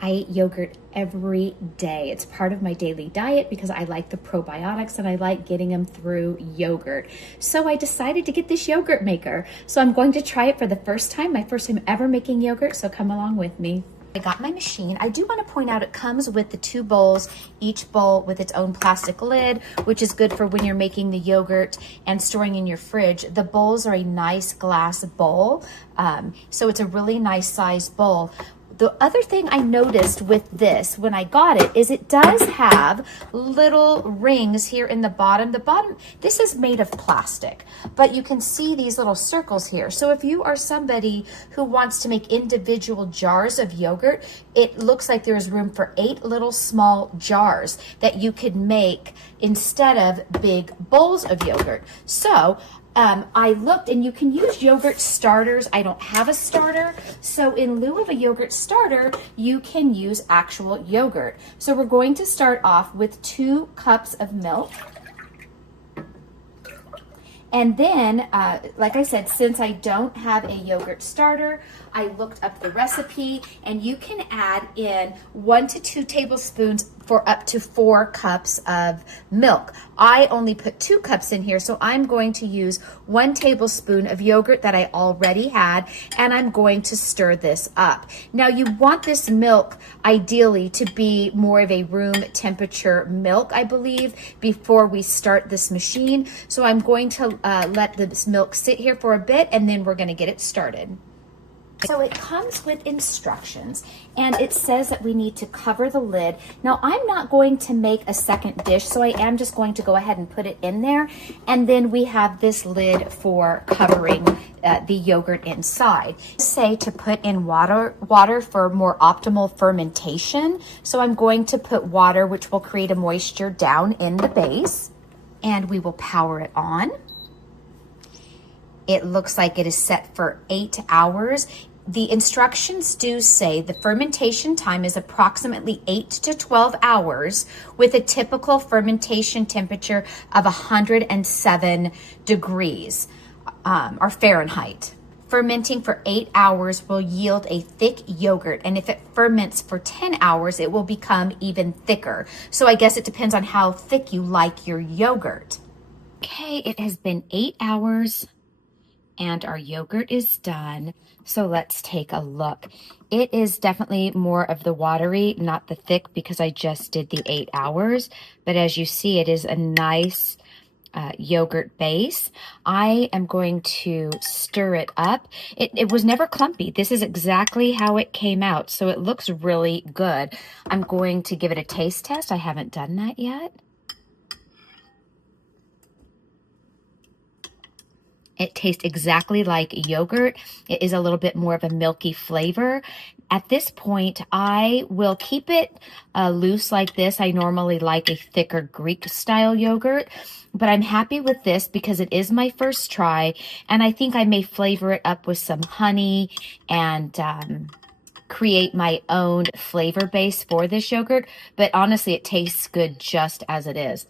I eat yogurt every day. It's part of my daily diet because I like the probiotics and I like getting them through yogurt. So I decided to get this yogurt maker. So I'm going to try it for the first time, my first time ever making yogurt, so come along with me. I got my machine. I do want to point out it comes with the 2 bowls, each bowl with its own plastic lid, which is good for when you're making the yogurt and storing in your fridge. The bowls are a nice glass bowl, so it's a really nice size bowl. The other thing I noticed with this when I got it is it does have little rings here in the bottom. This is made of plastic, but you can see these little circles here. So if you are somebody who wants to make individual jars of yogurt, it looks like there's room for 8 little small jars that you could make instead of big bowls of yogurt. So I looked, and you can use yogurt starters. I don't have a starter, so in lieu of a yogurt starter, you can use actual yogurt. So we're going to start off with 2 cups of milk. And then, like I said, since I don't have a yogurt starter, I looked up the recipe, and you can add in 1 to 2 tablespoons for up to 4 cups of milk. I only put 2 cups in here, so I'm going to use 1 tablespoon of yogurt that I already had, and I'm going to stir this up. Now, you want this milk ideally to be more of a room temperature milk, I believe, before we start this machine. So I'm going to let this milk sit here for a bit, and then we're going to get it started. So it comes with instructions, and it says that we need to cover the lid. Now, I'm not going to make a second dish, so I am just going to go ahead and put it in there. And then we have this lid for covering the yogurt inside. Say to put in water for more optimal fermentation. So I'm going to put water, which will create a moisture down in the base, and we will power it on. It looks like it is set for 8 hours. The instructions do say the fermentation time is approximately 8 to 12 hours with a typical fermentation temperature of 107 degrees or Fahrenheit. Fermenting for 8 hours will yield a thick yogurt, and if it ferments for 10 hours, it will become even thicker. So I guess it depends on how thick you like your yogurt. Okay, it has been 8 hours. And our yogurt is done. So let's take a look. It is definitely more of the watery, not the thick, because I just did the 8 hours. But as you see, it is a nice yogurt base. I am going to stir it up. It was never clumpy. This is exactly how it came out. So it looks really good. I'm going to give it a taste test. I haven't done that yet. It tastes exactly like yogurt. It is a little bit more of a milky flavor. At this point, I will keep it loose like this. I normally like a thicker Greek-style yogurt, but I'm happy with this because it is my first try, and I think I may flavor it up with some honey and create my own flavor base for this yogurt, but honestly, it tastes good just as it is.